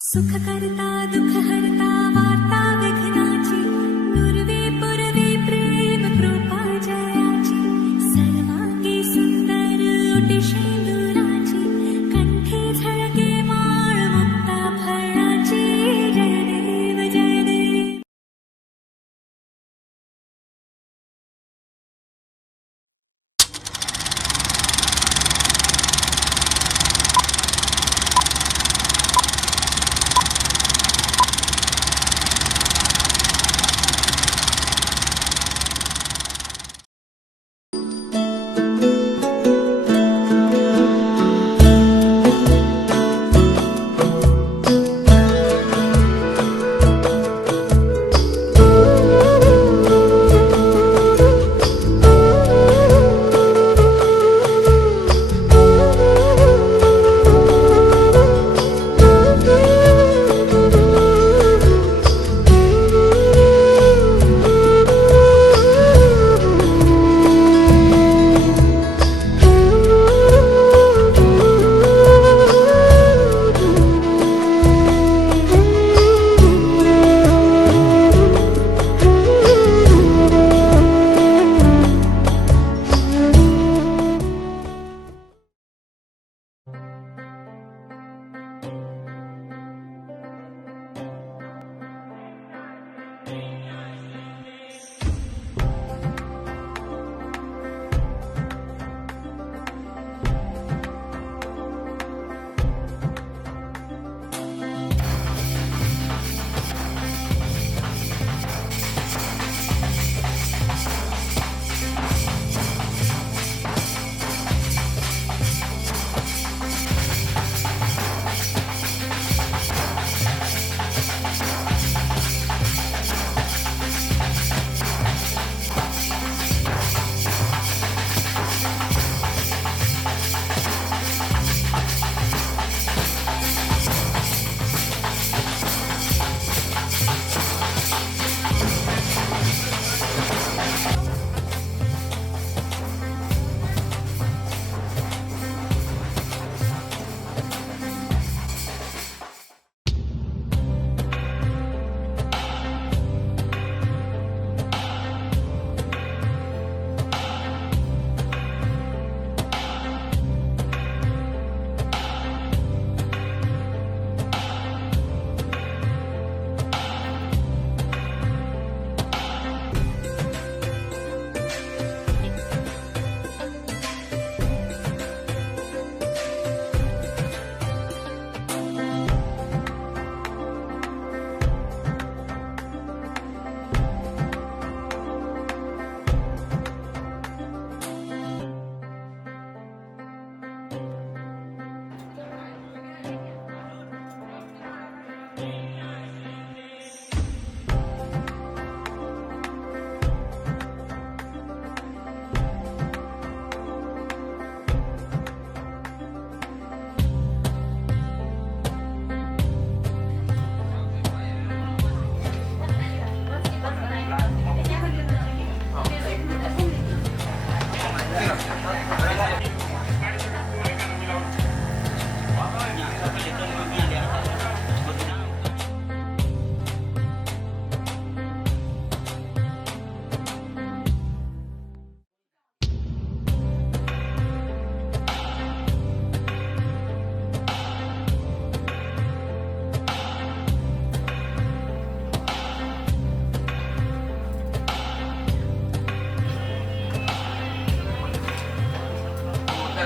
सुख करता दुख हरता वार्ता विघ्नाची पूर्वी पूर्वी प्रेम कृपा जयाची सर्वांगी सुंदर ओटी शेंदुराची कंठी झळके माळ मुक्ता फळाची जय देव जय देव.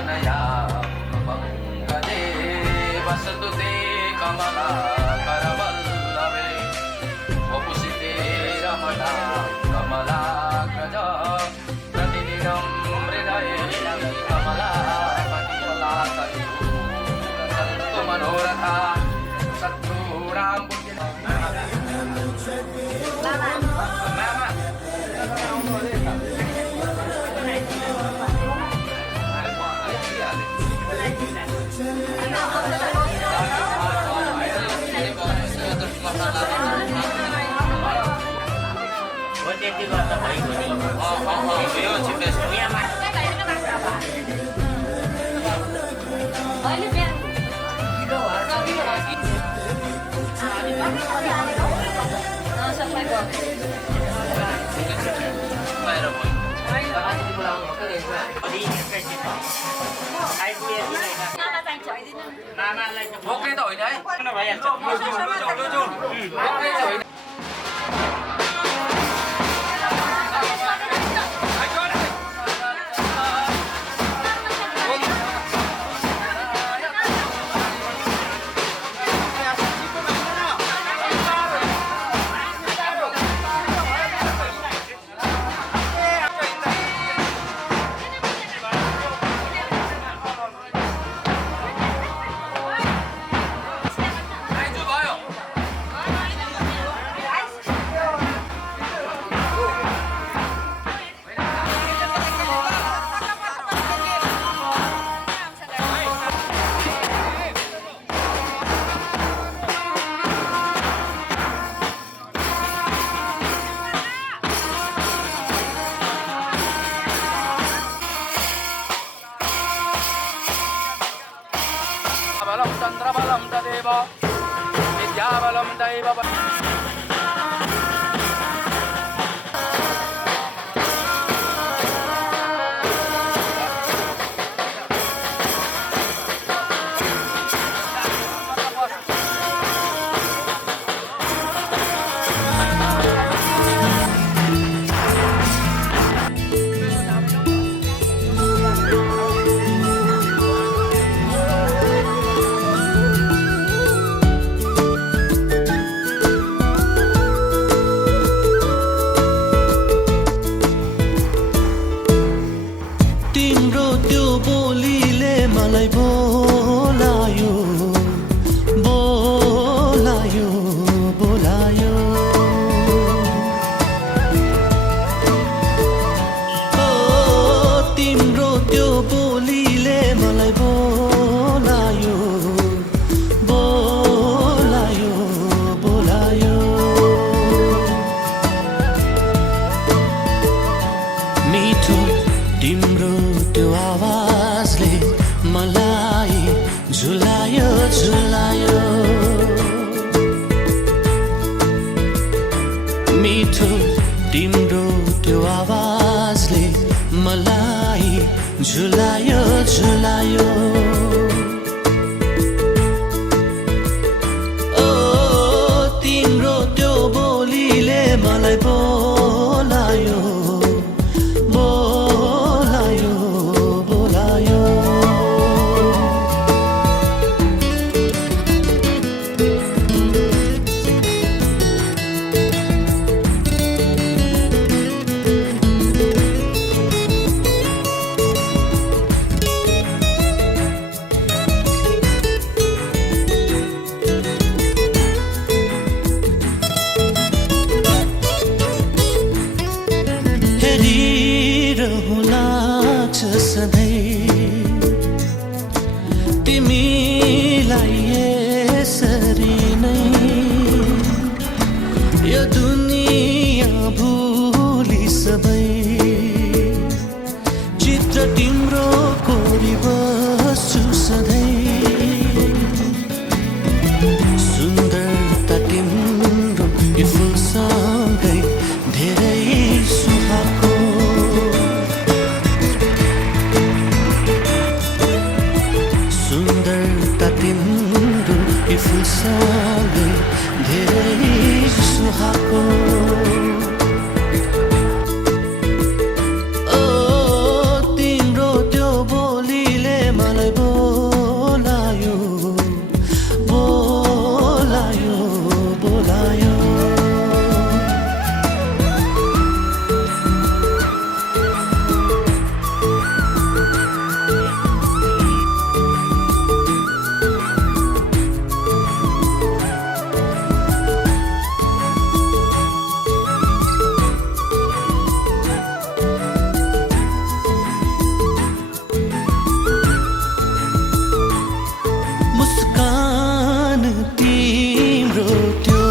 Olha, भोक्ने त होइन है भइहाल्छ भोक्ने चाहिँ होइन बलं चन्द्रबलं तदेव विद्याबलं दैव तिम्रो त्यो बोलीले मलाई बोलायो बोलायो बोलायो ओ तिम्रो त्यो बोलीले मलाई बोलायो बोलायो बोलायो मिठो तिम्रो त्यो आवाजले मलाई झुलायो झुलायो मिठो तिम्रो त्यो आवाजले मलाई झुलायो झुलायो ओ तिम्रो त्यो बोलीले मलाई बोलायो बोलायो बोलायो हेरिरहुला सधैँ तिमीलाई यसरी नै यो दुनियाँ भुली सबै चित्र तिम्रो कोरिबस्छु सधैँ सुन्दरता तिम्रो यो फुलसँगै धेरै सुहाएको सुन्दरता तिम्रो यो फुलसँगै धेरै सुहाएको ओ तिम्रो त्यो बोलीले मलाई बोलायो बोलायो बोलायो मुस्कान तिम्रो त्यो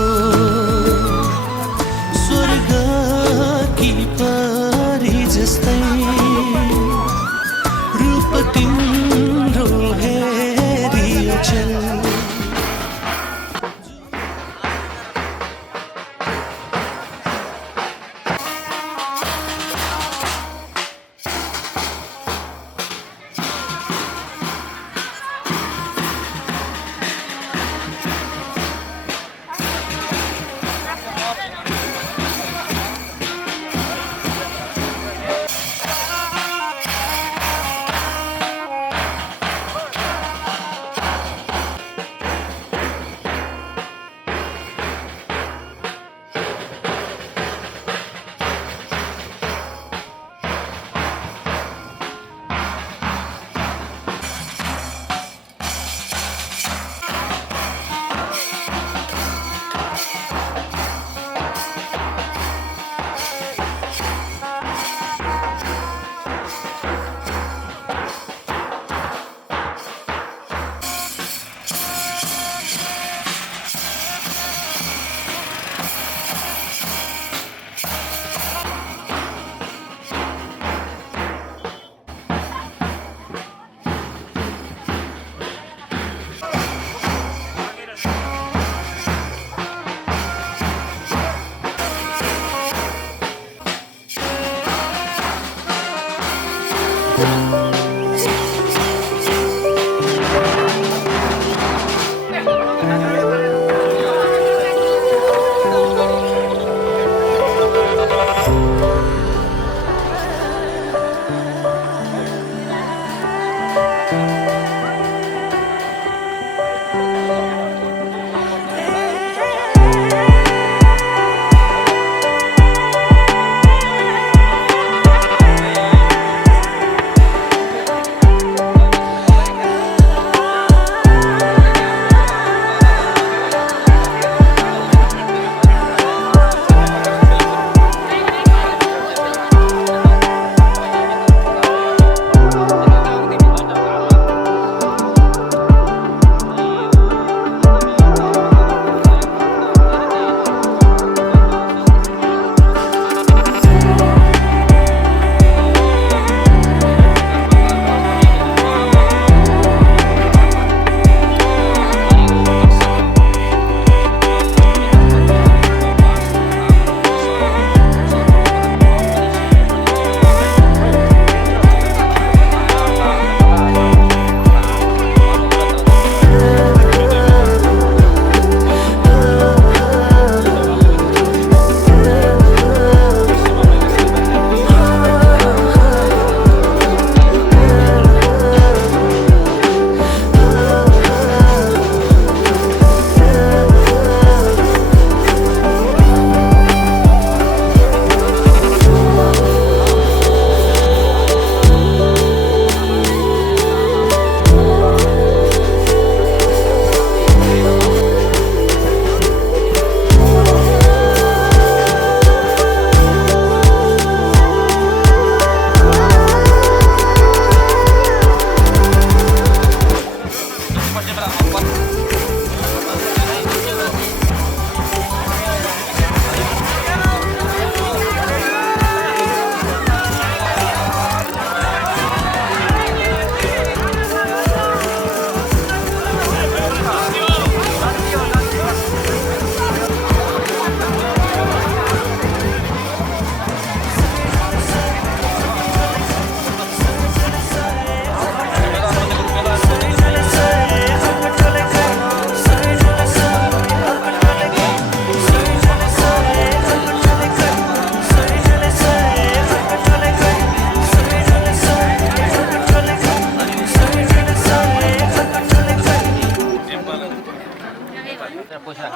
पैसा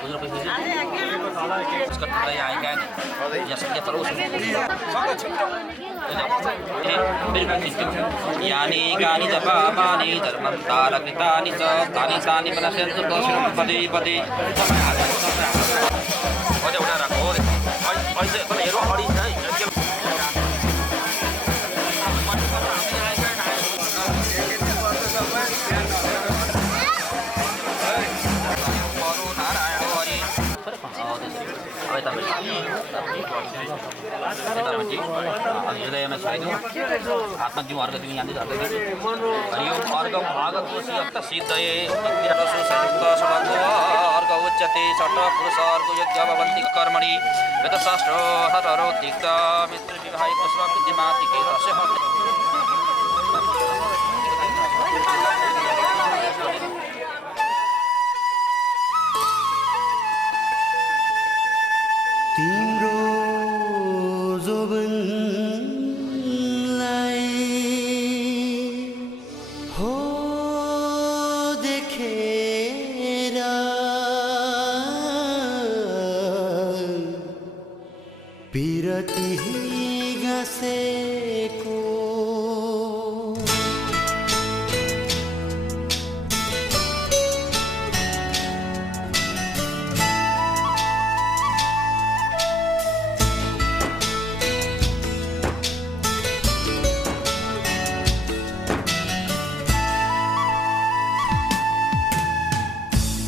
खुजुरा पैसा यसको टुक्रै आएका नि यहाँ सके तरौँ यानी गानी जपामानि धर्मं तारकृतानि च तानि तानि मनस्यन्तु दोषं पदे पदे अझै उठा राखो हो अहिले चाहिँ तपाईँ हेरौँ अगाडि है हृदयमा छाइदिउँ हातमा दिउँ अर्घ दिउँ यहाँनिर अर्घ दिउँ हरिओम अर्घ भागतोषियक्त सिद्धये सडको अर्घ उच्यते षट् पुरुष अर्घ यज्ञ भवन्ति कर्मणि वेदशास्त्र हतरो तिक्त मित्र विवाह पुष्प विद्यमातिके तस्य तिम्रो जोबनलाई हो देखेर पिरती गाँसेको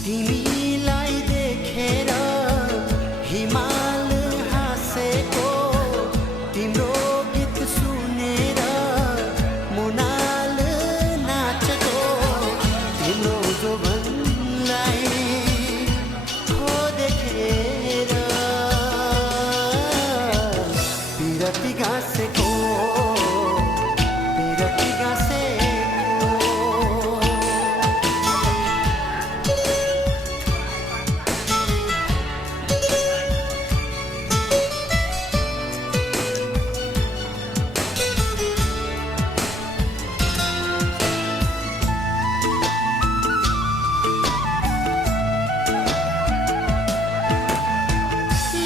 तिमीलाई देखेर हिमाल हाँसेको तिम्रो गीत सुनेर मुनाल नाचेको तिम्रो जोबनलाई हो देखेर पिरती गाँसेको पिरती गाँसेको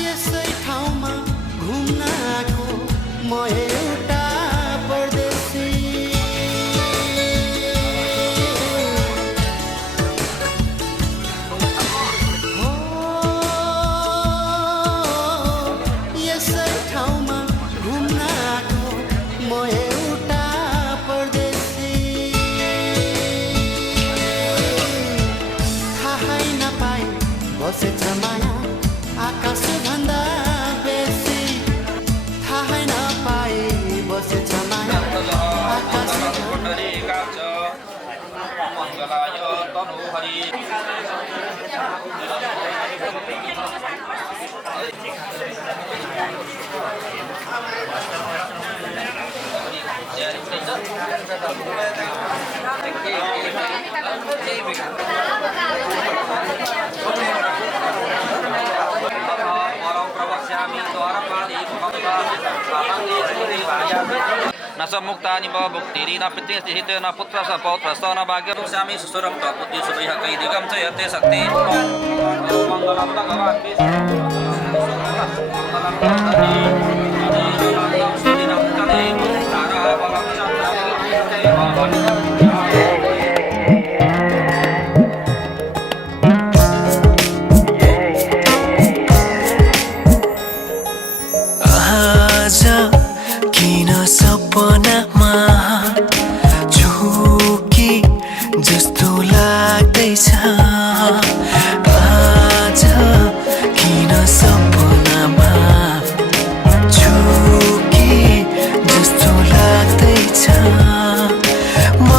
यसै ठाउँमा घुम्न आएको म एउटा परदेशी हो यसै ठाउँमा घुम्न आएको म एउटा परदेशी थाहै नपाए बसेछ माया आकाश भन्दा बेसी थाहै नपाए बसेछ माया आकाश मङ्गलाय तनुहरि न स मुक्तानि व मुक्तिरि न पितृस्थित न पुत्र स पौत्र स न भाग्य स्यामि सुरम त बुद्धि सुभैः कैदिकं च यते शक्ति मङ्गलं भगवान् आज किन सपनामा झुकी जस्तो लाग्दैछ आज किन सपनामा झुकी जस्तो लाग्दैछ म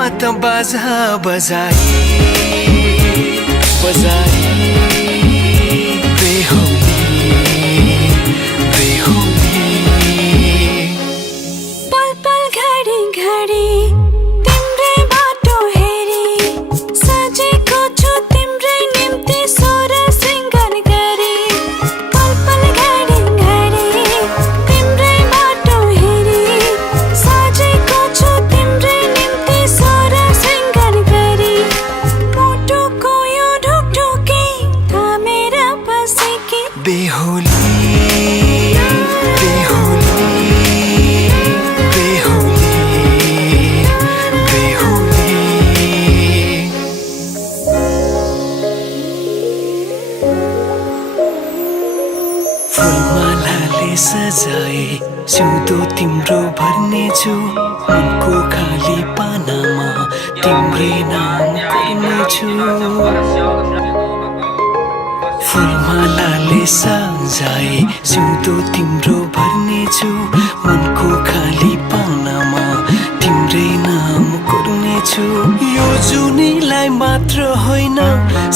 दिलमा त बाजा बजाए बजाए बेहुली बेहुली पल पल घडी घडी तिम्रै बाटो हेरी सजेको छु तिम्रै निम्ति सोर सिंगार गरी पल पल घडी घडी तिम्रै बाटो हेरी सजेको छु तिम्रै निम्ति सोर सिंगार गरी मुटुको यो ढुकढुकी थामेर बसेकी बेहुली बेहुली बेहुली बेहुली फुलमालाले सजाए सिउँदो तिम्रो भर्नेछु मनको खाली पानामा तिम्रै नाम कोर्नेछु फुलमालाले सजाए सिउँदो तिम्रो भर्नेछु मनको खाली पानामा तिम्रै नाम कोर्नेछु यो जुनीलाई मात्र होइन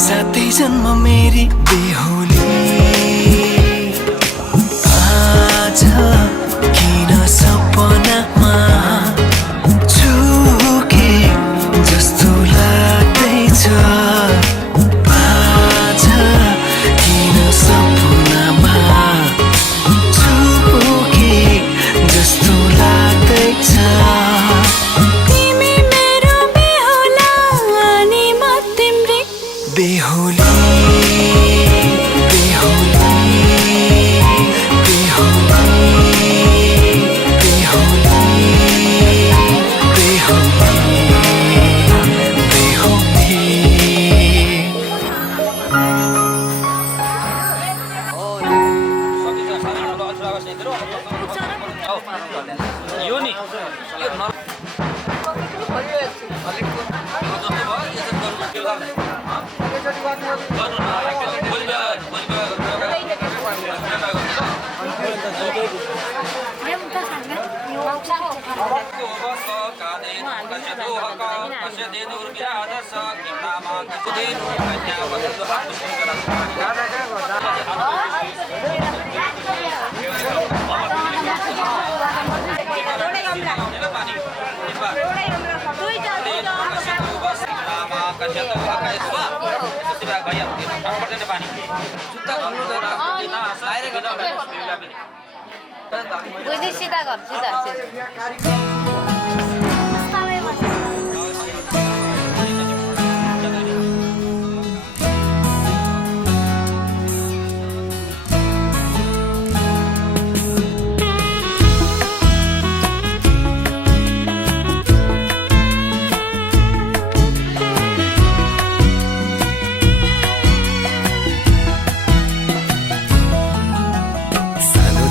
साथै जन्म मेरी बेहुली आज किन सपनामा झुके जस्तो लाग्दैछ आज किन सपनामा झुके जस्तो लाग्दैछ तिमी मेरो बेहुला अनि म तिम्रै बेहुली बेहुली यो नि यो न बुझी सीधा कर सीधा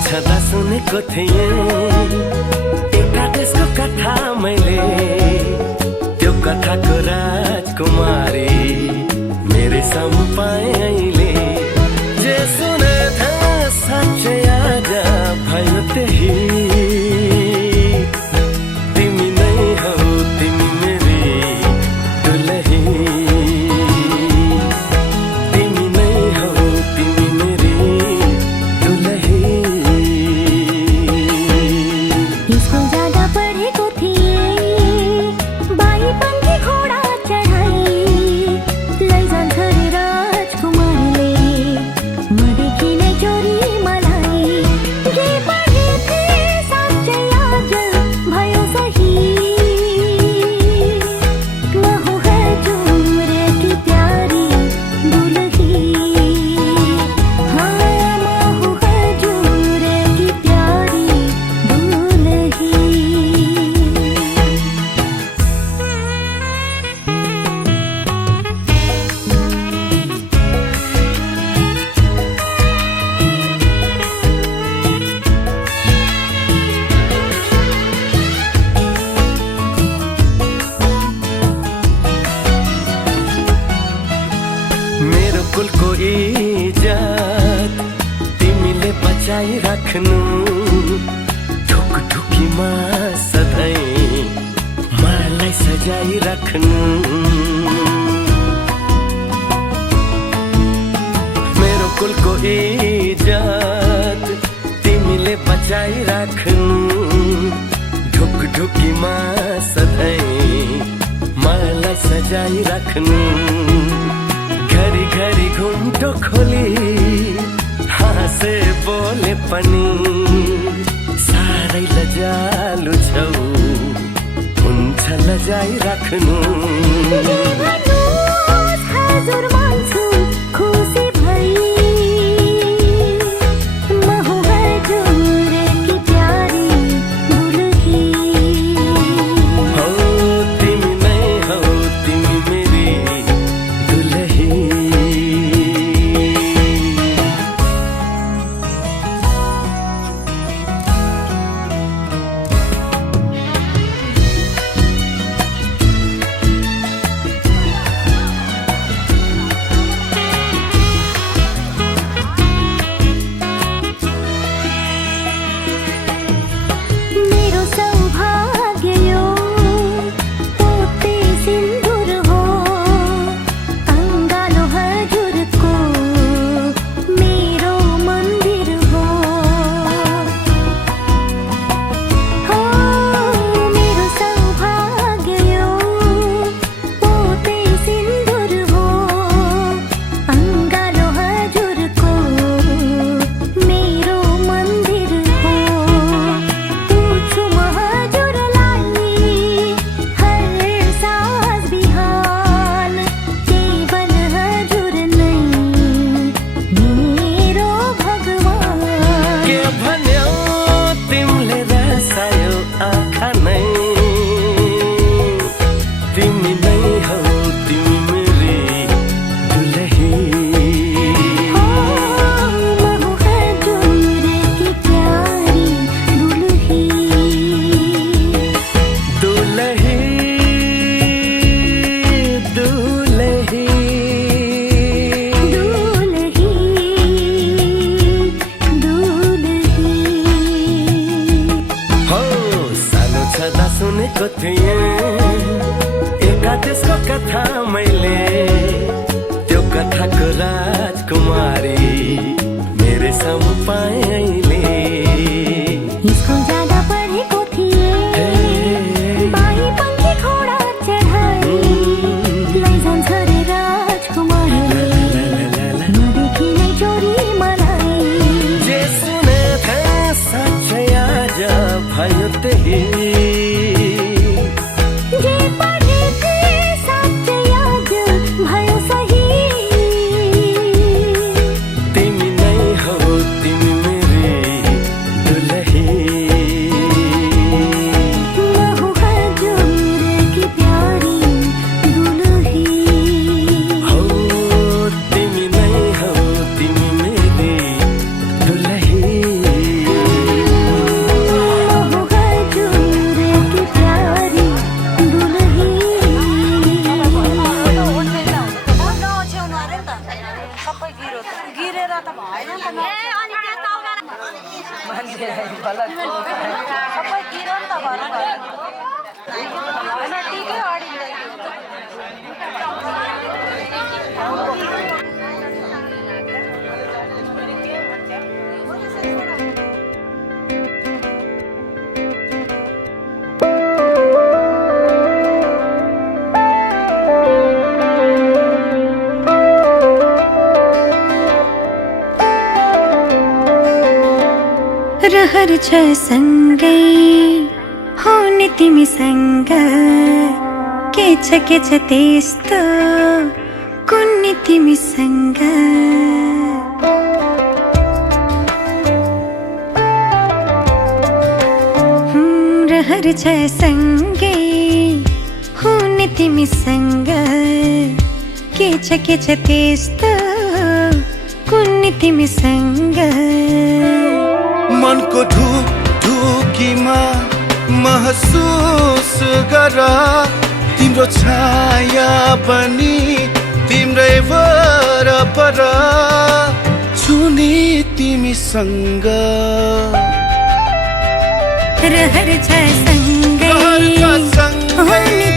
छँदा सुनेको थिएँ एउटा देशको कथा मैले त्यो कथाको राजकुमारी मेरै सामु पाएँ अहिले जे सुने थिएँ साँच्चै आज भयो त्यही तिमी नै हौ तिमी मेरी दुलही तिमी नै हौ तिमी मेरी दुलही स्कुल जाँदा पढेको थिएँ बाई पंखी घोडा चढाई लैजान्छ रे राजकुमारले मदेखि नै चोरी मलाई जे पढे थिएँ साँच्चै आज भयो सही म हूँ हजुर की प्यारी दुलही हाँ म हूँ हजुर की प्यारी दुलही मेरो कुलको इज्जत तिमीले बचाइ राख्नु ढुकढुकीमा सधैँ मलाई मलाई सजाई राख्नु मेरो कुलको इज्जत तिमीले बचाई राख्नु ढुकढुकीमा सधैँ मलाई सजाई राख्नु घरी घरी घुम्टो खोली हाँसे बोले पनि साह्रै लजालु छौ हुन्छ लजाई राख्नु हजुर मान्छु खुसी भई म हूँ हजुरकी प्यारी दुलही हो तिमी नै हौ तिमी मेरी दुलही मेरो सौभाग्य यो पोते सिन्दुर हो अङ्गालो हजुरको मेरो मन्दिर हो मेरो सौभाग्य यो पोते सिन्दुर हो अङ्गालो हजुरको मेरो मन्दिर हो पूछु म हजुरलाई हर साँझ बिहान केवल हजुर नै मेरो भगवान के भन्यौ तिमीले रसायो आँखा नै तिमी नै हौ तिमी मेरी दुलही म हूँ हजुरकी प्यारी दुलही दुलही दुलही दुलही हो सानो छँदा सुनेको थिएँ एका देशको कथा मैले त्यो कथाको राजकुमारी मेरै सामु पाएँ अहिले स्कुल जाँदा पढेको थिएँ बाई पंखी घोडा चढाई लैजान्छ रे राजकुमारी नदेखि नै चोरी मलाई जे सुने थिएँ साँच्चै आज भयो त्यही जे पढे थिएँ साँच्चै आज भयो सही तिमी नै हौ तिमी मेरी दुलही म हूँ हजुरकी प्यारी दुलही हो तिमी नै हौ तिमी मेरी दुलही म हूँ हजुरकी प्यारी दुलही सबै गिरेर त भएन नि त सबै गिरो नि त भन होइन टिकै रहर छ सँगै हुने तिमीसँग के छ त्यस्तो कुन्नी तिमीसँग रहर छ सँगै हुने तिमीसँग के छ त्यस्तो कुन्नी तिमीसँग मनको ढुकीमा महसुस गर तिम्रो छाया पनि तिम्रै वरपर छुने तिमीसँग रहर छ सँगै रहर छ सँगै। हुने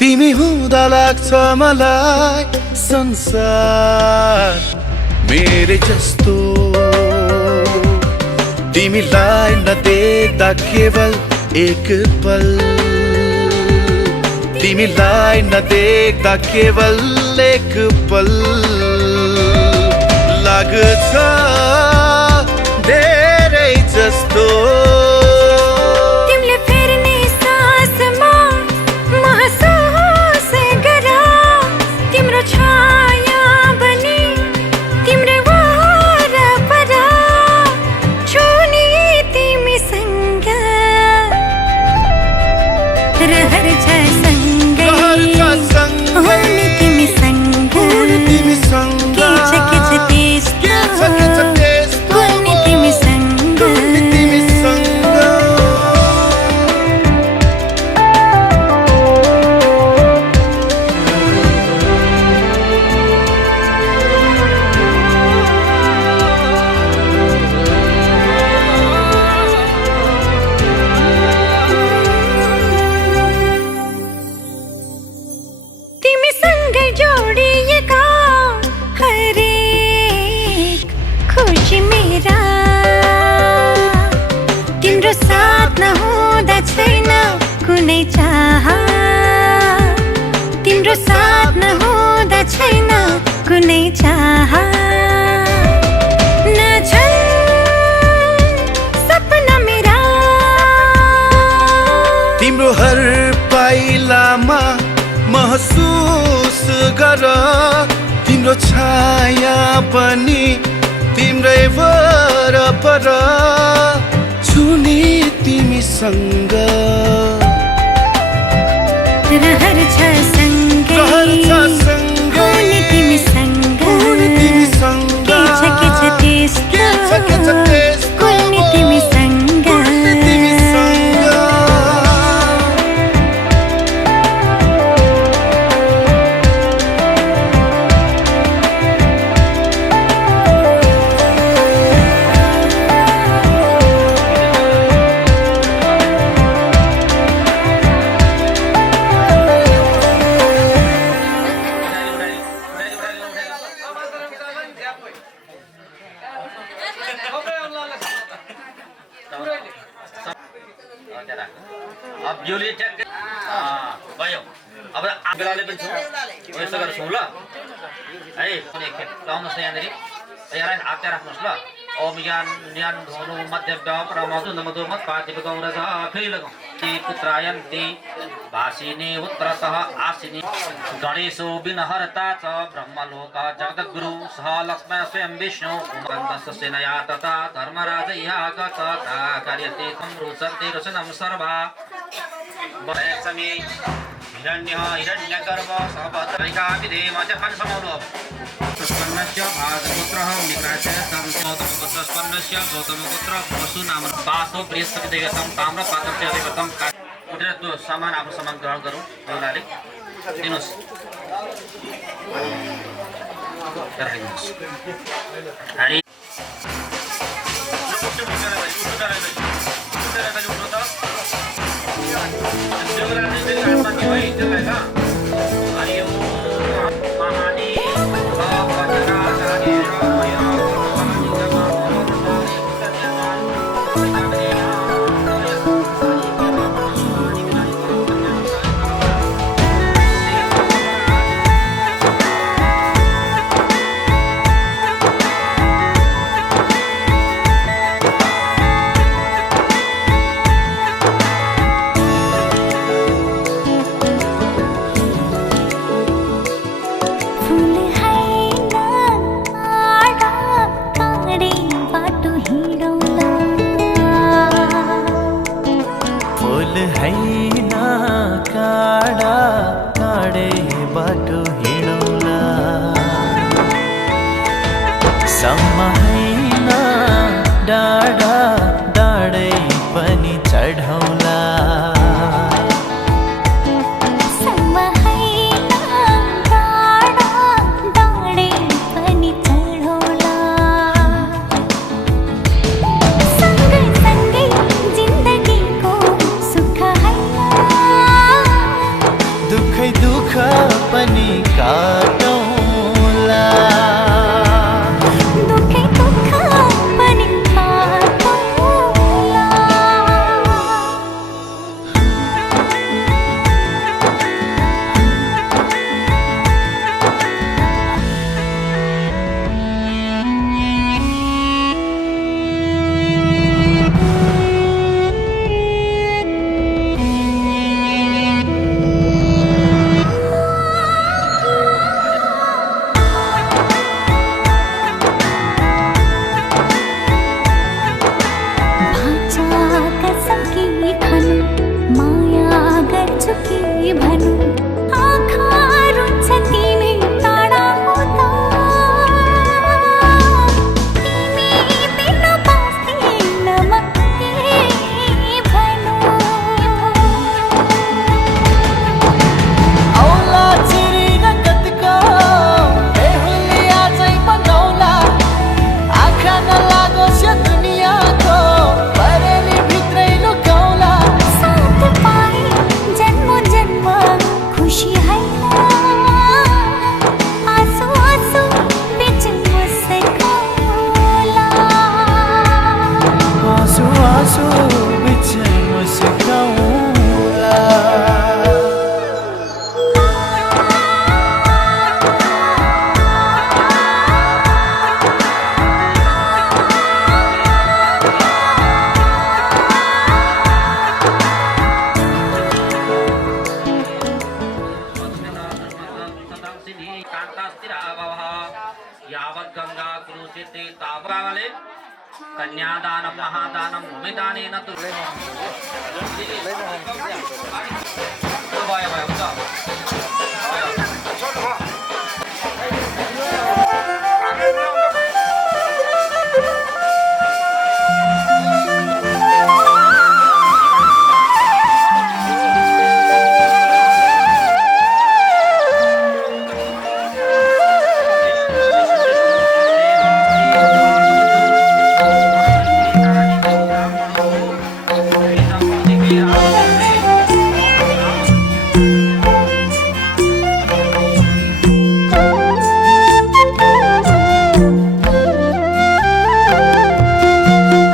तिमी हुँदा लाग्छ मलाई संसार मेरे जस्तो तिमीलाई नदेख्दा केवल एक पल तिमीलाई नदेख्दा केवल एक पल लाग्छ धेरै जस्तो तिमीले फेर्ने सासमा महसुस गरा तिम्रो छाया बनी तिम्रै वरपर छुने तिमीसँग रहर छ सँगै हुने तिमीसँग के छ त्यस्तो हुने तिमीसँग तिमीसँगै जोडिएका हरेक खुसी मेरा तिम्रो साथ नहुँदा छैन कुनै चाह तिम्रो साथ नहुँदा छैन कुनै चाह नछन् सपना मेरा तिम्रो हर पाइलामा महसुस गर तिम्रो छाया पनि तिम्रै वरपर छुने तिमीसँग रहर छ सँगै हुने तिमीसँग के छ त्यस्तो कुनै तिमीसँग अब योले ट्याक्कै भयो अब बेलाले पनि छौँ यस्तो गरेर छौँ ल है पनि एकखेप लाउनुहोस् न यहाँनिर यहाँ हात राख्नुहोस् ल ओम ज्ञान ज्ञान धनु मध्य प्रमधु नमधु मत पार्थिव गौरज फेरि लगाउँ ती पुत्रायन्ती भासिनी उत्तरतः आसिनी गणेशो विनहरता च ब्रह्मलोक जगद्गुरु सह लक्ष्मण स्वयं विष्णु उमकन्दस्य सेनया तथा धर्मराज यागत कार्यते तं रुचन्ते रुचनं सर्वा वयक्षमी हिरण्य हिरण्यगर्भ सबत्रैका विधेम च पञ्चमौलो स्पन्नस्य भागपुत्रः निग्रास्य गौतमपुत्र स्पन्नस्य गौतमपुत्र वसु नाम वासो बृहस्पति देवतं ताम्रपात्रस्य देवतं उठेर त्यो सामान आफ्नो सामान ग्रहण गरौँ बेहुलाले दिनुहोस् राखिदिनुहोस् हरि सक्छु के भनौँ आँखा रुन्छ तिमी टाढा हुँदा तिमी बिन बस्दिन म के भनौँ औला चिरिन कतिको बेहुली आजै बनाउला आँखा नलागोस् यो दुनियाँको परेली भित्रै लुकाउला साथ पाए जन्म जन्म खुसी होइन आँसु आँसु बिच मुस्काउला आँसु आँसु बिच मुस्काउला यावत् गंगा क्रूचिते तावले कन्यादानं महादानं भूमिदानेन तु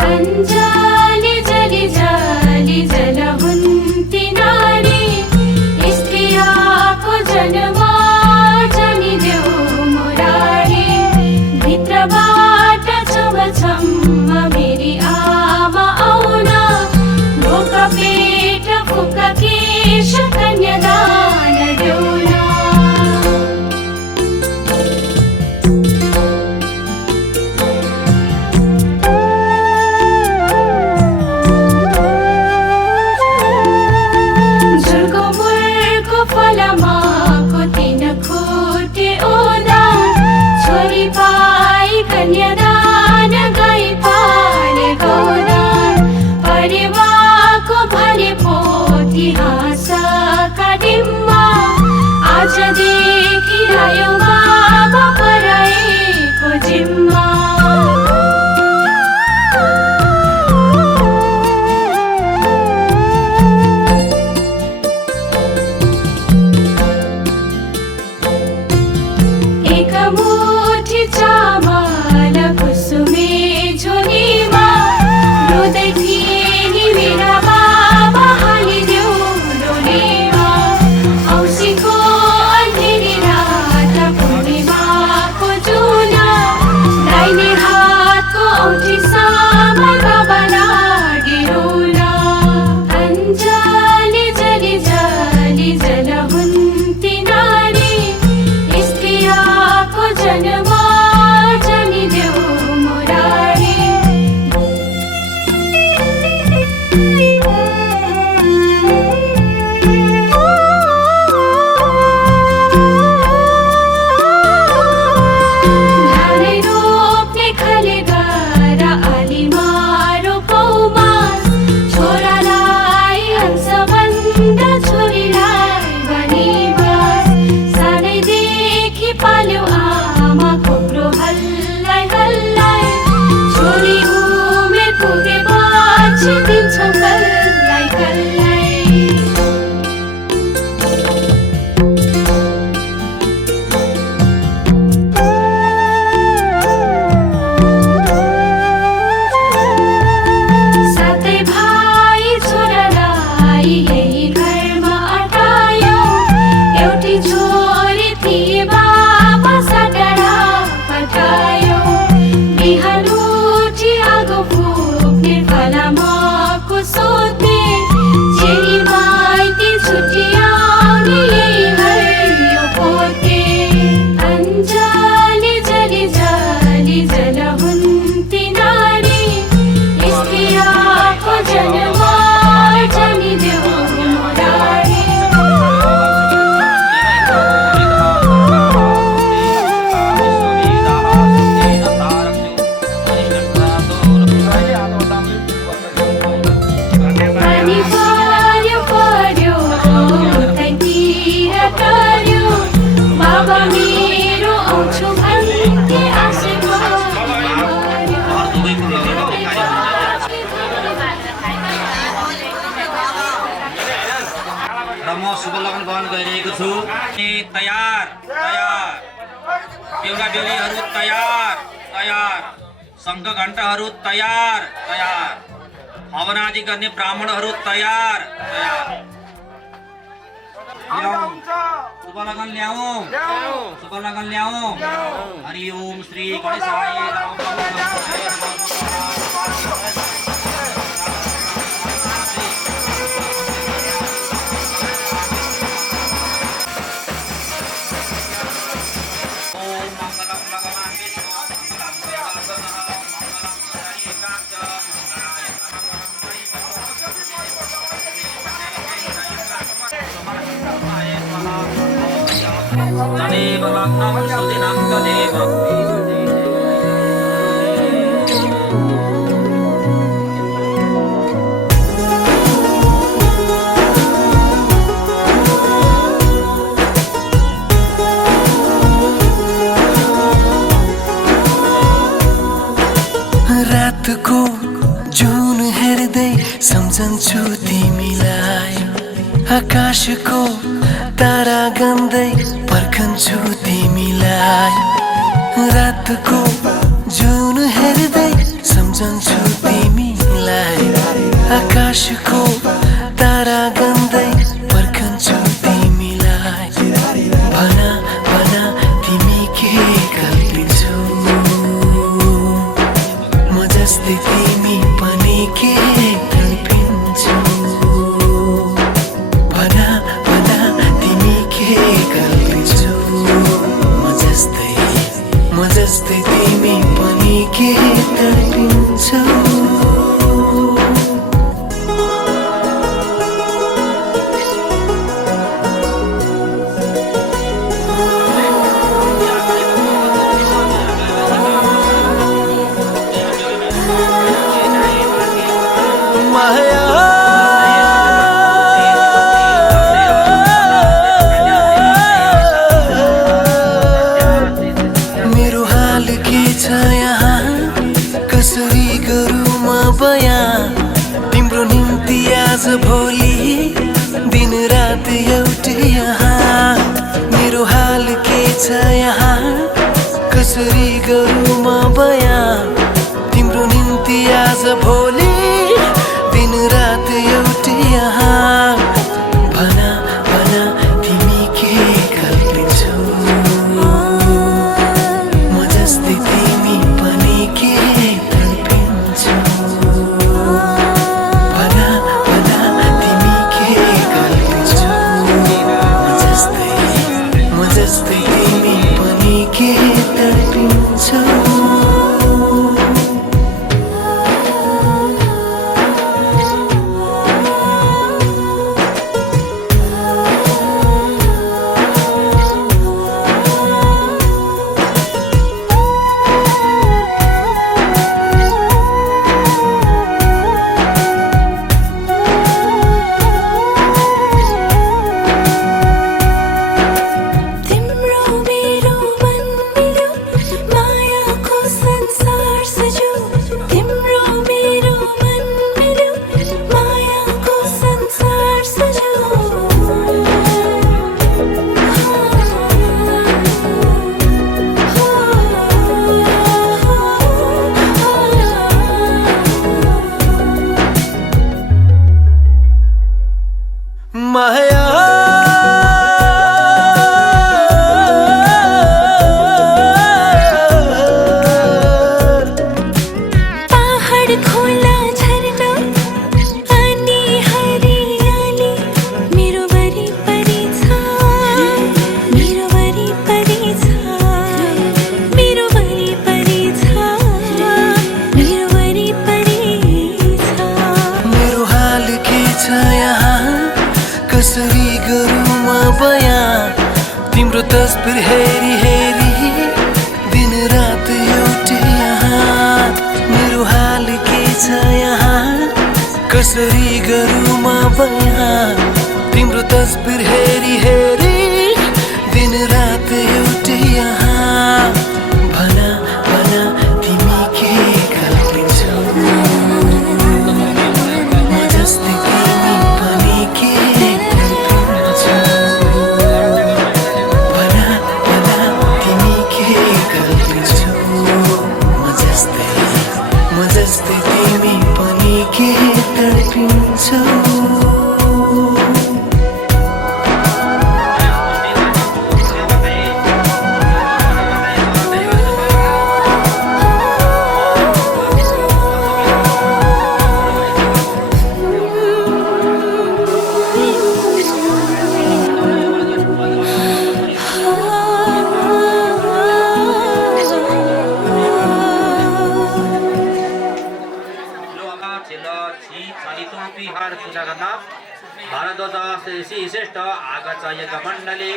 अञ्जलि जलि जलि जल हुन्ती नारी स्त्रियाको जन्म जनिदेऊ मुरारी भित्रबाट छमछम्म मेरी आमा आउन भोक पेट फुक केश कन्यादान देउन झुलको मुरको फलमाको तिन खोटे ओदा छोरी पाई कन्यादान गई पाले गौदान परिवारको भने पोथी हाँसका डिम्बा आजदेखि आयो बाबा पराएको जिम्मा एक मुठी चामल कुसुमे झोलीमा रुँदै थिए नि मेरा बाबा हालिदेऊ डोलीमा औँसीको अँधेरी रात पूर्णिमाको जुना दाहिने हातको औँठीसम्म बाबा लागे रौला अञ्जलि जलि जलि जल हुन्ती नारी स्त्रियाको जन्म जनिदेऊ मुरारी धानै रोप्ने खले गर आलीमा रोपौमा छोरालाई हंसबन्द छोरीलाई बनिबास सानैदेखि पाल्यो आमा खोक्रो हल्लाई हल्लाई छोरी उमेर पुगेपछि दिन्छौ कल्लाई कल्लाई सातै भाइ छोरालाई यही घरमा अटायो एउटी छोरी थिए बाबा सटारा पठायो बिहान उठी आगो फुक्ने फलामको सोध्ने चेली माइती छुट्टी आउने यही हरियो पोते अञ्जलि जलि जलि जल हुन्ती नारी स्त्रियाको जन्म जनिदेऊ मुरारी को लगन गर्न गइरहेको छु। तयार तयार बेहुला बेहुलीहरू तयार तयार शङ्ख घण्टहरू तयार तयार हवन आदि गर्ने ब्राह्मणहरू तयार तयार शुभ लगन ल्याऊ शुभ लगन ल्याऊ। हरि ओम श्री गणेशाय तदेव लग्नं सुदिनं तदेव रातको जुन हेर्दै सम्झन्छु तिमीलाई आकाशको तारा गन्दै पर्खन्छु तिमीलाई रातको जुन हेर्दै सम्झन्छु तिमीलाई आकाशको तारा गन्दै पर्खन्छु तिमीलाई भना भना तिमी के कल्पिन्छौ म जस्तै तिमी पनि के कल्पिन्छौ भना भना तिमी के कल्पिन्छौ म जस्तै तिमी पनि के कल्पिन्छौ मेरो हाल के छ यहाँ कसरी गरौँ म बयान तिम्रो निम्ति आज भोलि दिन रात एउटै यहाँ मेरो हाल के छ यहाँ कसरी गरौँ म बयान तिम्रो निम्ति आज भोलि दिन रात एउटै यहाँ भना भना तिमी के कल्पिन्छौ म जस्तै तिमी पनि के कल्पिन्छौ भना भना तिमी के कल्पिन्छौ म जस्तै तिमी पनि के कल्पिन्छौ तिम्रो मेरो मन मिल्यो मायाको संसार सज्यो तिम्रो मेरो मन मिल्यो मायाको संसार सज्यो माया पहाड खोला झरना अनि हरियाली मेरो वरिपरि छ मेरो वरिपरि छ मेरो वरिपरि छ मेरो वरिपरि छ मेरो हाल के छ यहाँ कसरी गरौँ म बयान तिम्रो तस्बिर हेरी हेरी दिन रात एउटै यहाँ मेरो हाल के छ यहाँ कसरी गरौँ म बयान तिम्रो तस्बिर हेरी हेरी दिन रात एउटै यहाँ भना भना तिमी के कल्पिन्छौ म जस्तै तिमी पनि के कल्पिन्छौ श्रेष्ठ आगच यज्ञ मण्डली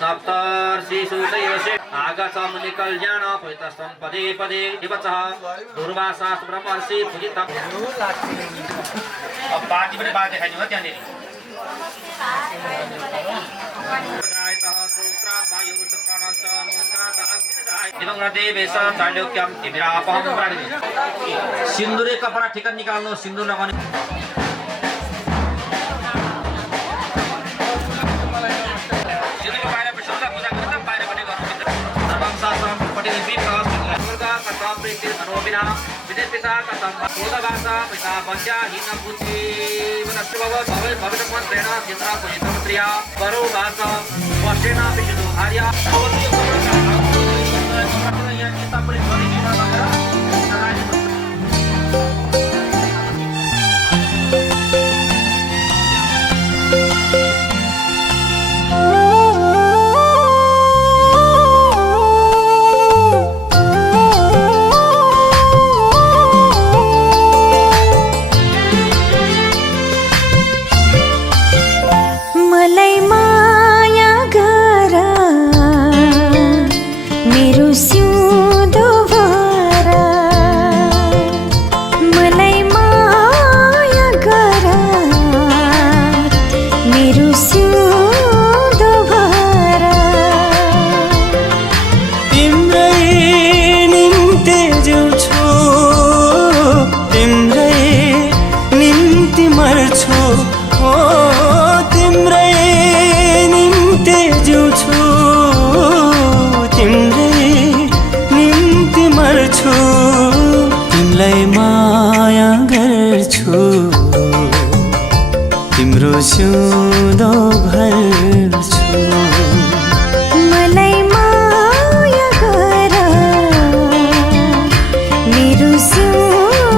सप्तर्षि सुतयोषे आगच मुनि कल्याण पवित्रस्त्वं पदे पदे दिवचः दुर्वासा ब्रह्मर्षि पूजितम्। अब पार्टी पनि बात देखाइदिनु हो त्यहाँनिर सिन्दुरे कपडा ठिक्क निकाल्नु सिन्दुर लगाउने सिउँदो भर्छु मलाई माया गर मेरो सिउँदो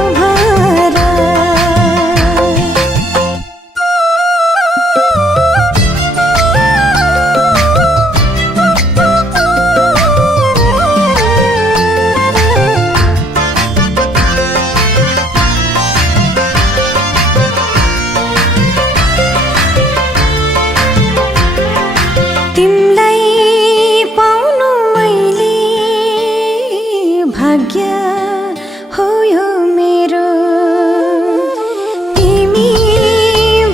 भर तिमलाई पाउनु मैले भाग्य हो यो मेरो तिमी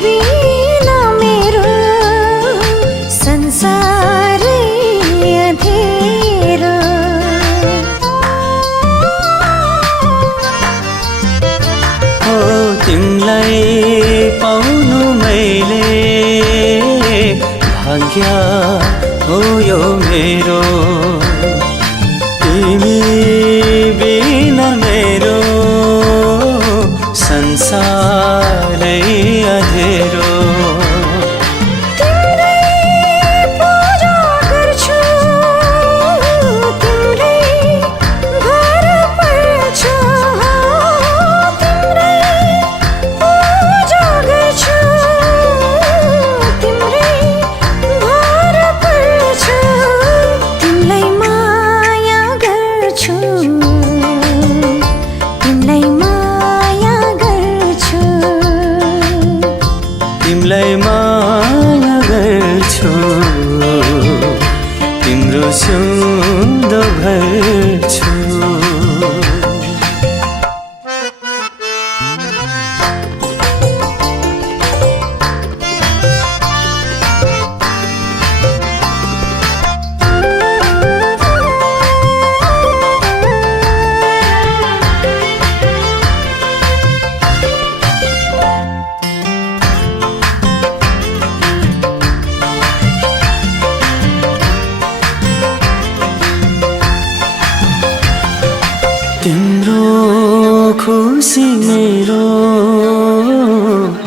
बिना मेरो संसारै अँधेरो हो तिमलाई पाउनु मैले भाग्य हो यो मेरो तिमी बिना मेरो संसारै अँधेरो तिमलाई माया गर्छु तिम्रो सिउँदो भर्छु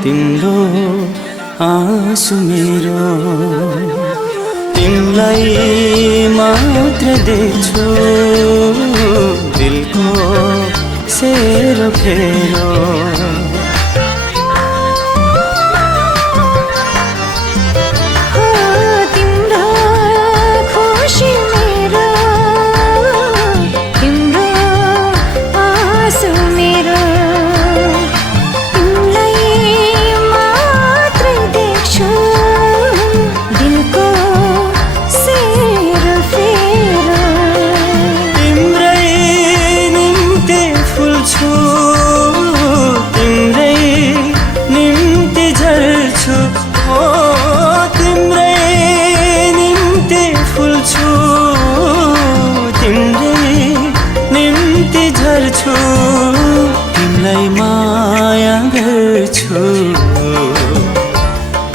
तिम्रो आँसु मेरो तिमीलाई मात्र देख्छु दिलको सेरो फेरो तिमीलाई माया गर्छु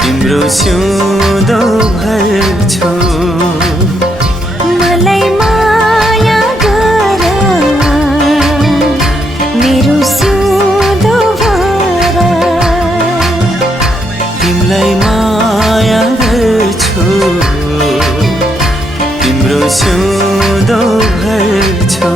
तिम्रो सिउँदो भर्छु मलाई माया गर मेरो सिउँदो भर तिमीलाई माया गर्छु तिम्रो सिउँदो भर्छु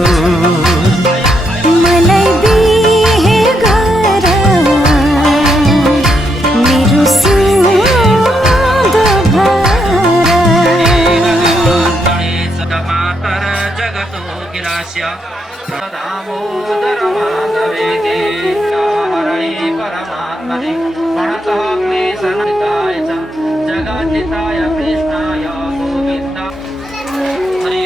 दामोदर माधवे हरे परमात्मने प्रणतः क्लेशनाशाय च जगद्धिताय कृष्णाय गोविन्दा हरि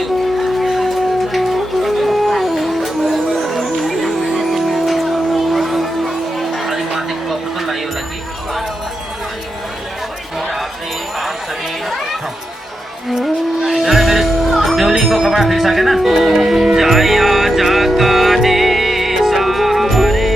आदिमानिक प्रभु लायो लगी आपने आप सभी जरा मेरे देवली को खबर फिर सके ना जाया जगदीश हरे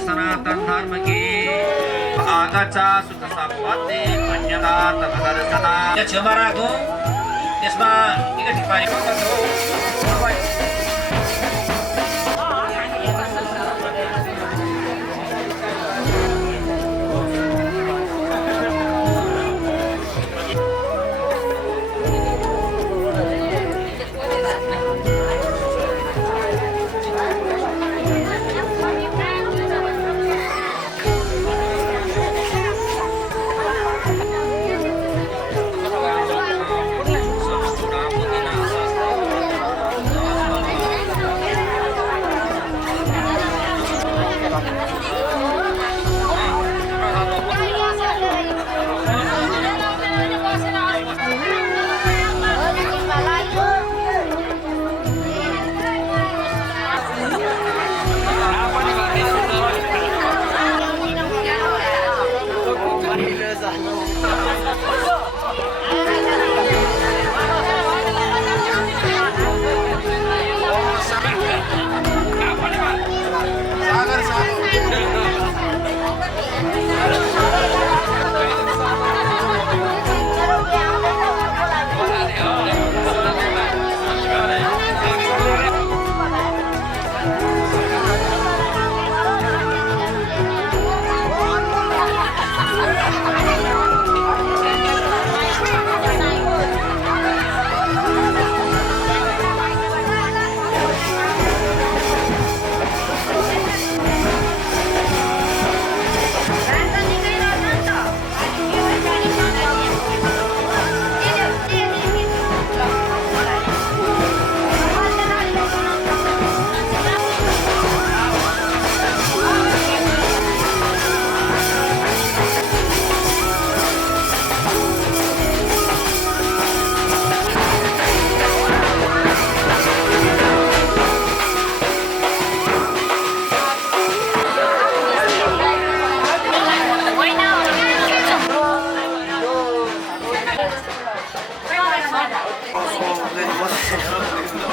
सनातन धर्म की आगचा सुख संपत्ति पुण्यदा तदर्शना क्षमराको त्यसमा के टिप्पणी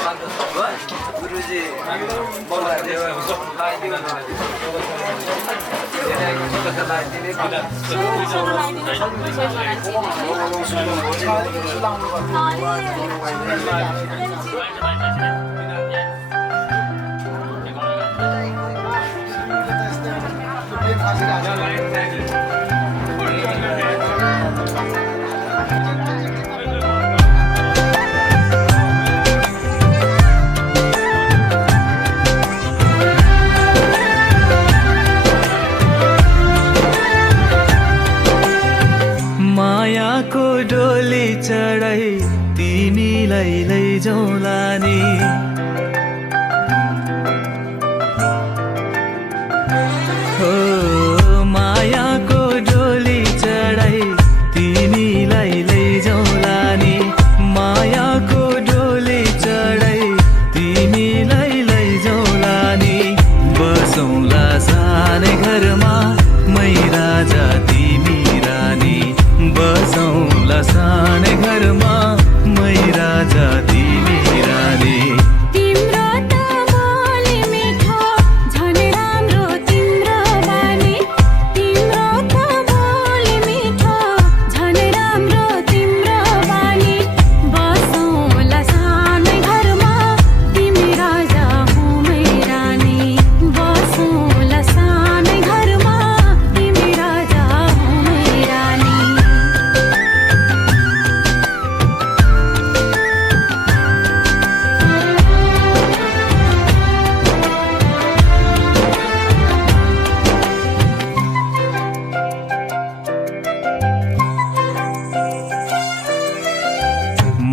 गुरुजी मलाई मायाको डोली चढाई तिमीलाई लैजाउँला नि हो मायाको डोली चढाई तिमीलाई लैजाउँला नि मायाको डोली चढाई तिमीलाई लैजाउँला नि बसौँला सानै घरमा मै राजा तिमी रानी बसौँला सानै घरमा मै राजा तिमी रानी तिम्रो त बोली मिठो झन् राम्रो तिम्रो बानी तिम्रो त बोली मिठो झन् राम्रो तिम्रो बानी बसौँला सानै घरमा तिमी राजा हुँ मै रानी बसौँला सानै घरमा तिमी राजा हुँ मै रानी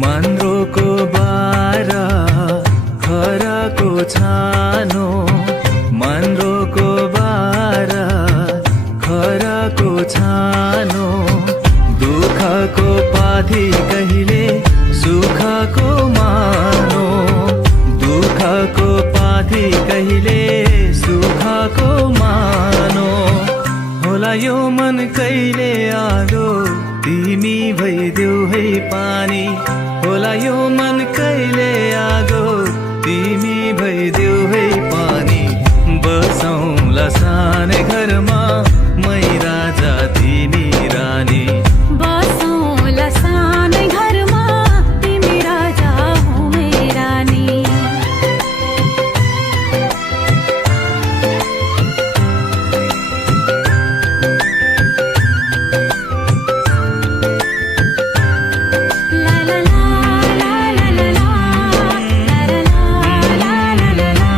मन्द्रोको बार खराको छानो मन्द्रोको बार खराको छानो दुःखको पाथी कहिले सुखको मानो दुःखको पाथी कहिले सुखको मानो होला यो मन कहिले आगो तिमी भइदेऊ है पानी होला यो मन कहिले आगो तिमी भइदेऊ है पानी बसौँला सानै घरमा मै राजा तिमी रानी बसौँला सानै घरमा तिमी राजा हुँ मै रानी ला ला ला ला ला ला ला ला ला ला ला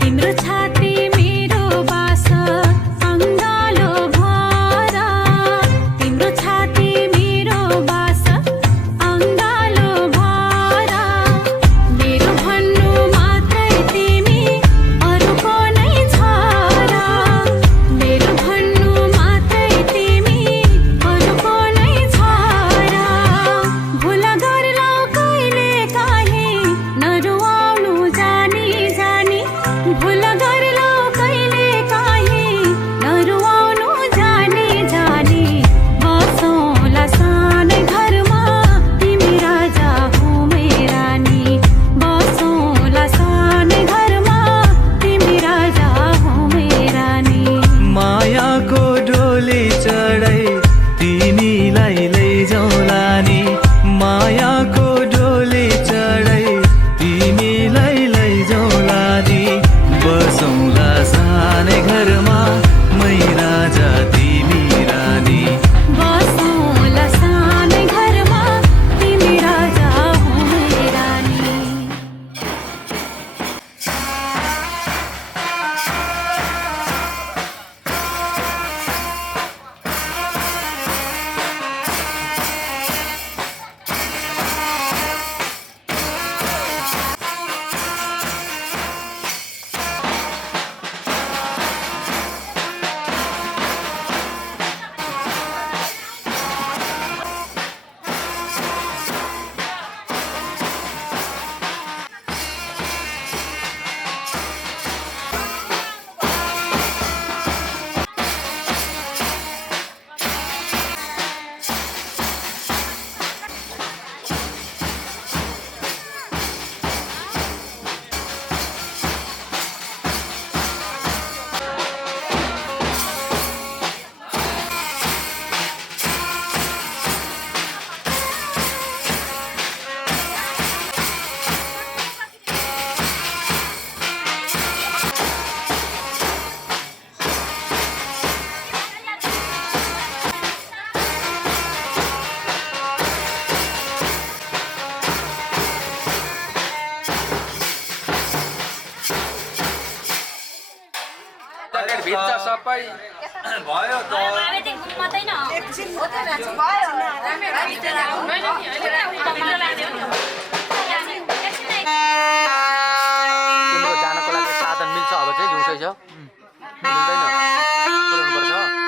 तिम्रो छाती मेरो बास अङ्गालो भर तिम्रो छाती मेरो बास अङ्गालो भर मेरो भन्नु मात्रै तिमी अरूको नै छ र मेरो भन्नु मात्रै तिमी अरूको नै छ र भुल गर्लौ कहिले काहीँ नरुवाउनु जानी जानी भुल गर्लौ कहिले काहीँ नरुवाउनु जानी जानी बसौँला सानै घरमा तिमी राजा हुँ मै रानी बसौँला सानै घरमा तिमी राजा हुँ मै रानी मायाको डोली चढाई तिमीलाई लैजाउँला नि मायाको डोली चढाई तिमीलाई लैजाउँला नि बसौँला सानै घरमा मै राजा तिमी रानी बसौँला सानै घरमा तिमी राजा हुँ मै रानी तपाईँ भयो त तिम्रो जानको लागि साधन मिल्छ अब चाहिँ दिउँसै छ मिल्दैन पुऱ्याउनुपर्छ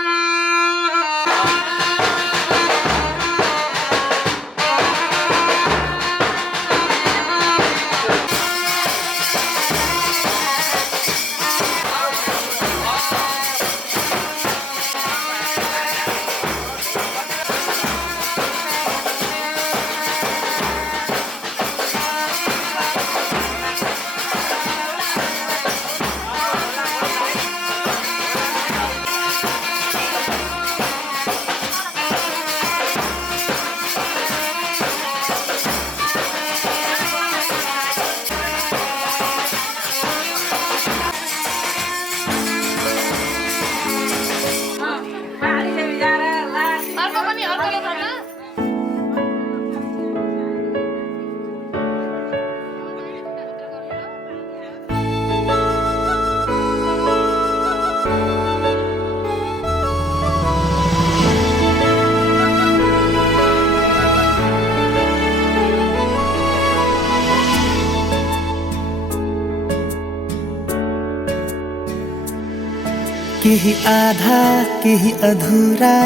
केही आधा केही अधुरा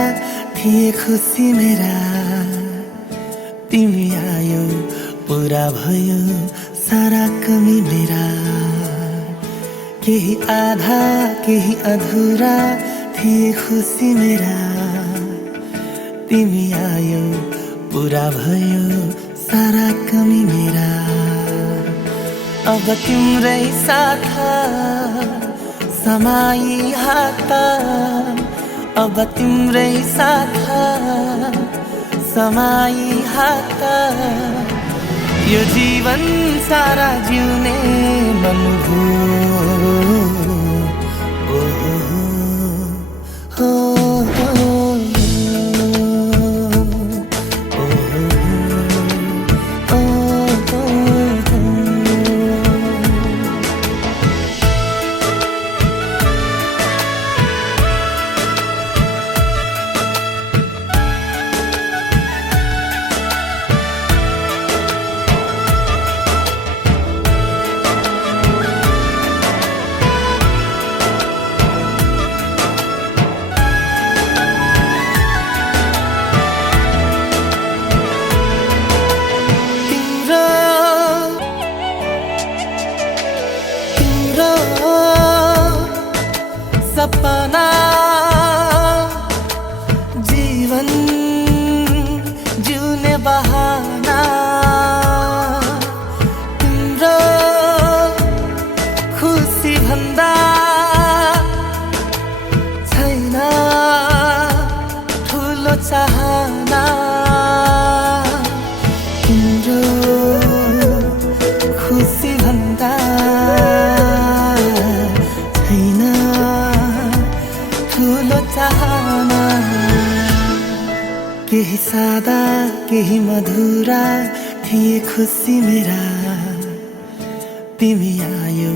थिए खुसी मेरा तिमी आयो पुरा भयो सारा कमी मेरा केही आधा केही अधुरा थिए खुसी मेरा तिमी आयो पुरा भयो सारा कमी मेरा अब तिम्रै साथ समाई हात अब तिम्रै साथ समाई हात यो जीवन सारा जिउने मन सपना जीवन जिउने बहाना तिम्रो खुसी भन्दा छैन ठुलो चाहना तिम्रो खुसी भन्दा छैन ठुलो चाहना केही सादा केही मधुरा थिए खुसी मेरा तिमी आयो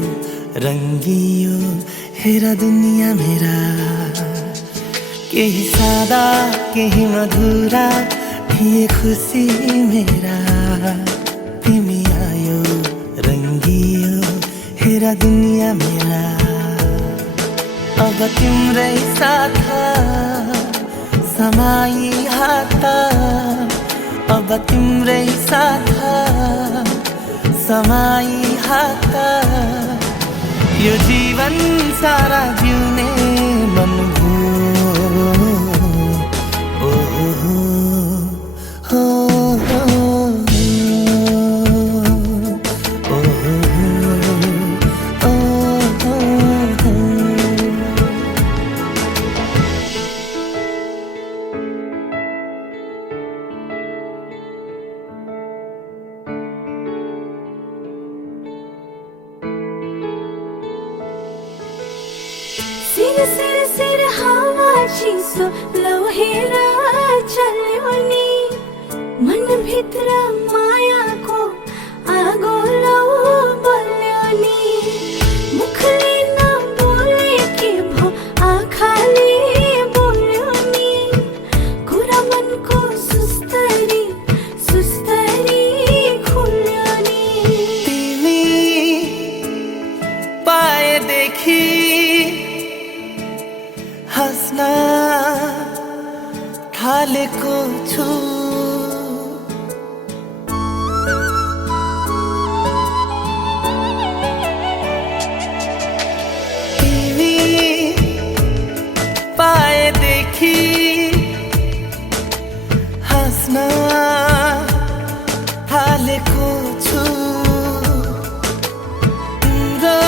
रङ्गियो हेर दुनिया मेरा केही सादा केही मधुरा थिए खुसी मेरा तिमी आयो रङ्गियो हेर दुनिया मेरा अब तिम्रै साथ समाई हात अब तिम्रै साथ समाई हात यो जीवन सारा जिउने मन सिर हावा चिसो लौहेर चल्यो नि मन भित्र मायाको आगो लौ बल्यो नि मुखले नबोले के भो आँखा थालेको छु तिमी पाएदेखि हाँस्न थालेको छु तिम्रो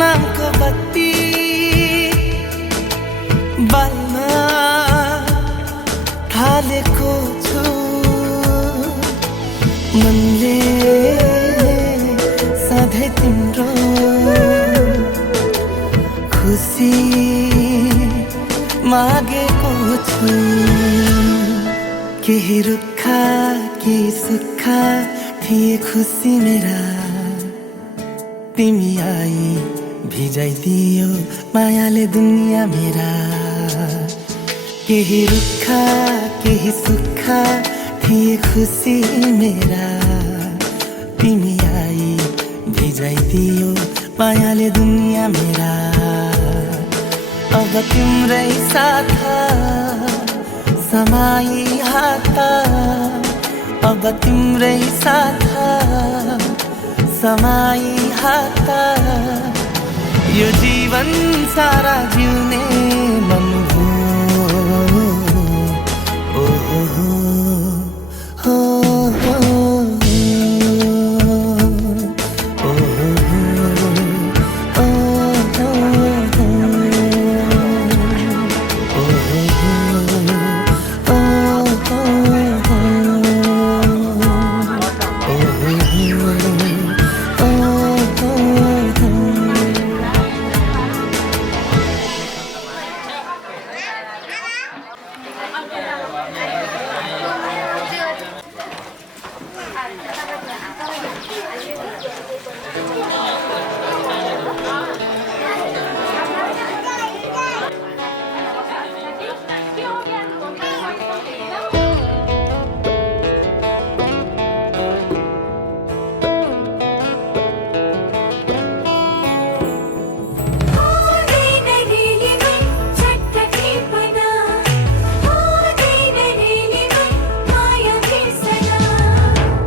नामको बत्ती बाल्न थालेको छु मनले सधैँ तिम्रो खुसी मागेको छु केही रुखा केही सुक्खा थिए खुसी मेरा तिमी आई भिजाइदियो मायाले दुनिया मेरा केही रुखा केही सुक्खा थिए खुसी मेरा तिमी आई भिजाइदियो मायाले दुनिया मेरा अब तिम्रै साथ समाई हात अब तिम्रै साथ समाई हात यो जीवन सारा जिउने मन हो ओ हो हो हो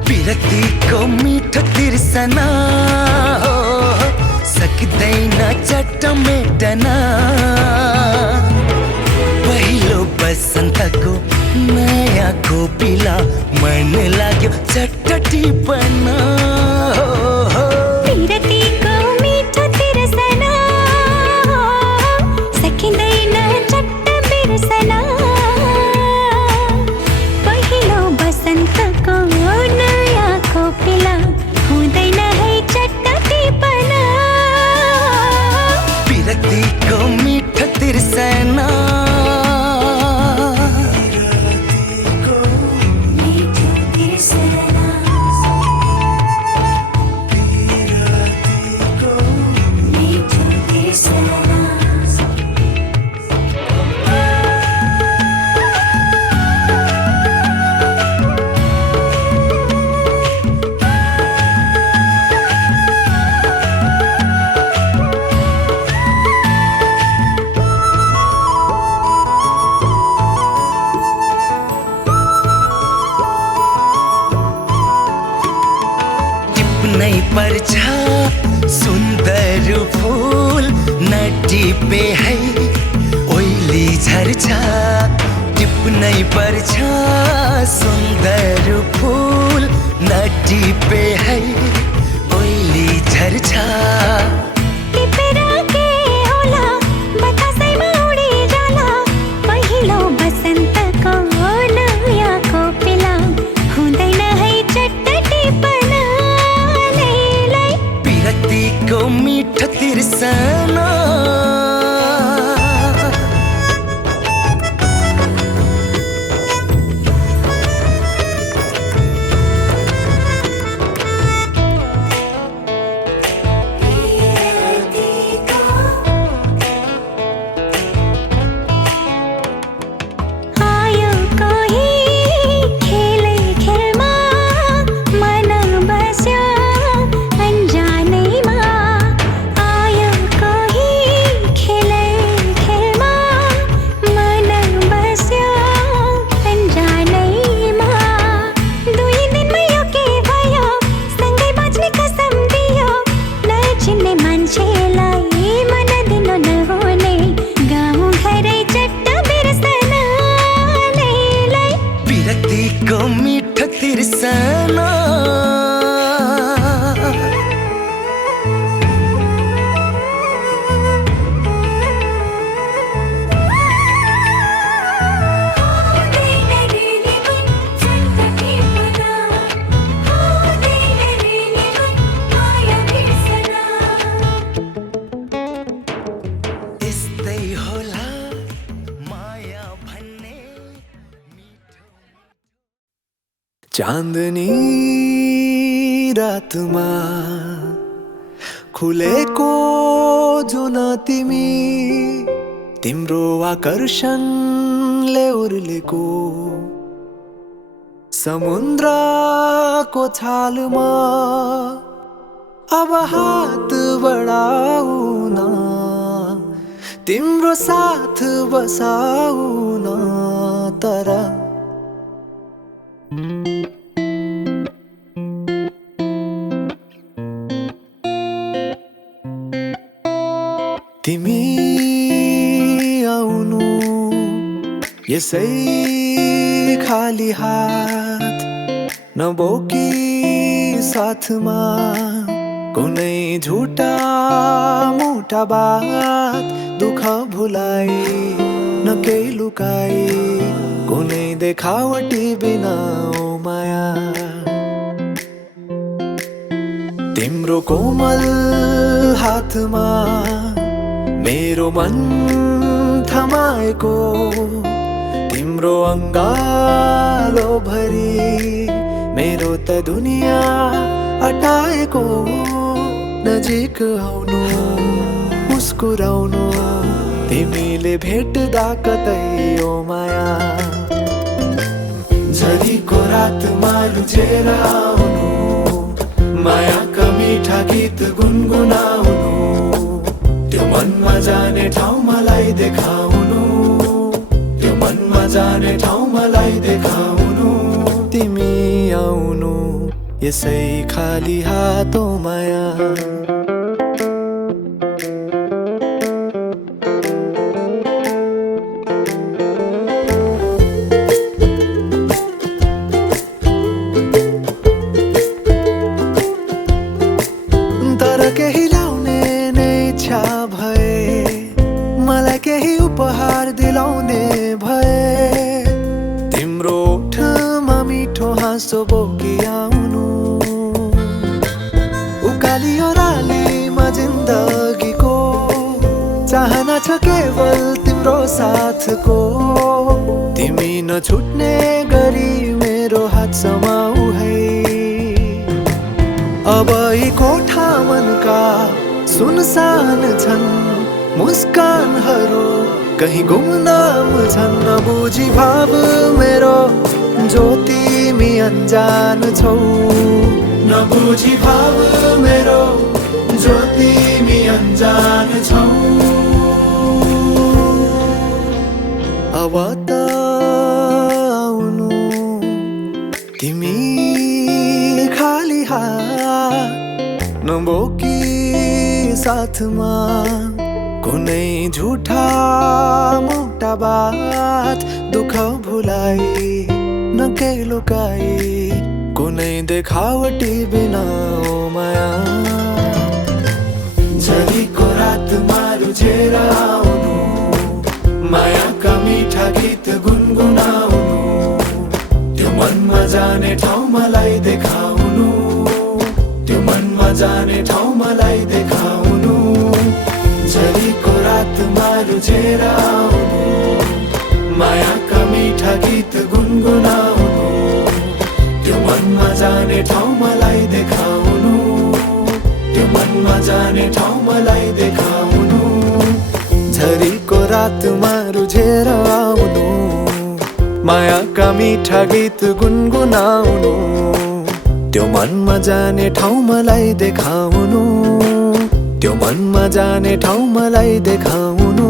विरक्तिको मिठो तिर्सना हो सक्दैन चट्ट मेटन पहिलो बसन्तको नयाँ खोपिला मन लाग्यो चट्ट टिपन विरक्तिको मिठो तिर्सना हो सकिँदैन चट्ट बिर्सना पहिलो बसन्तको नयाँ खोपिला हुँदैन है चट्ट टिपन विरक्तिको मिठो तिर्सना नै पर्छ सुन्दर फूल नटिपे है ओइली झर्छ टिप्नै पर्छ सुन्दर फूल नटिपे है ओइली झर्छ टिपेर के होला बतासैमा उडी जाला पहिलो बसन्तको नयाँ खोपिला हुँदैन है चट्ट टिपन विरक्तिको मिठो तिर्सना चाँदनी रातमा खुलेको जुन तिमी तिम्रो आकर्षणले उर्लेको समुद्रको छालमा अब हात बढाउन तिम्रो साथ बसाउन तर तिमी आउनु यसै खाली हात नबोकी साथमा कुनै झुटा मोटा बात दुःख भुलाई न केही लुकाई कुनै देखावटी बिना ओ माया तिम्रो कोमल हातमा मेरो मन थमाएको तिम्रो अङ्गालो भरि मेरो त दुनिया अटाएको नजिक आउनु मुस्कुराउनु तिमीले भेट्दा कतै ओ माया झरीको रातमा लुझेर आउनु मायाका मिठा गीत गुनगुनाउनु त्यो मनमा जाने ठाउँ मलाई देखाउनु त्यो मनमा जाने ठाउँ मलाई देखाउनु तिमी आउनु यसै खाली हातो माया तर केही ल्याउने नै इच्छा भए मलाई केही उपहार दिलाउने भए तिम्रो ओठमा मिठो हाँसो बोकी आउनु उकाली ओह्रालीमा जिन्दगीको चाहना छ केवल तिम्रो साथको तिमी नछुट्ने गरी मेरो हात समाऊ है अब यी कोठा मनका सुनसान छन् मुस्कानहरू कहीं गुमनाम छन् नबुझी भाव मेरो जो तिमी अनजान छौ नबुझी भाव मेरो जो तिमी अनजान छौ अब त आउनु तिमी खाली हात नबोकी साथमा कुनै झुठा मोटा बात दुःख भुलाई न केही लुकाई कुनै देखावटी बिना ओ माया झरीको रातमा लुझेर आउनु मायाका मिठा गीत गुनगुनाउनु त्यो मनमा जाने ठाउँ मलाई देखाउनु त्यो मनमा जाने ठाउँ मलाई देखाउनु झरीको रातमा लुझेर आउनु मायाका मिठा गीत गुनगुनाउनु त्यो मनमा जाने ठाउँ मलाई देखाउनु त्यो मनमा जाने ठाउँ मलाई देखाउनु झरीको रातमा लुझेर आउनु मायाका मिठा गीत गुनगुनाउनु त्यो मनमा जाने ठाउँ मलाई देखाउनु त्यो मनमा जाने ठाउँ मलाई देखाउनु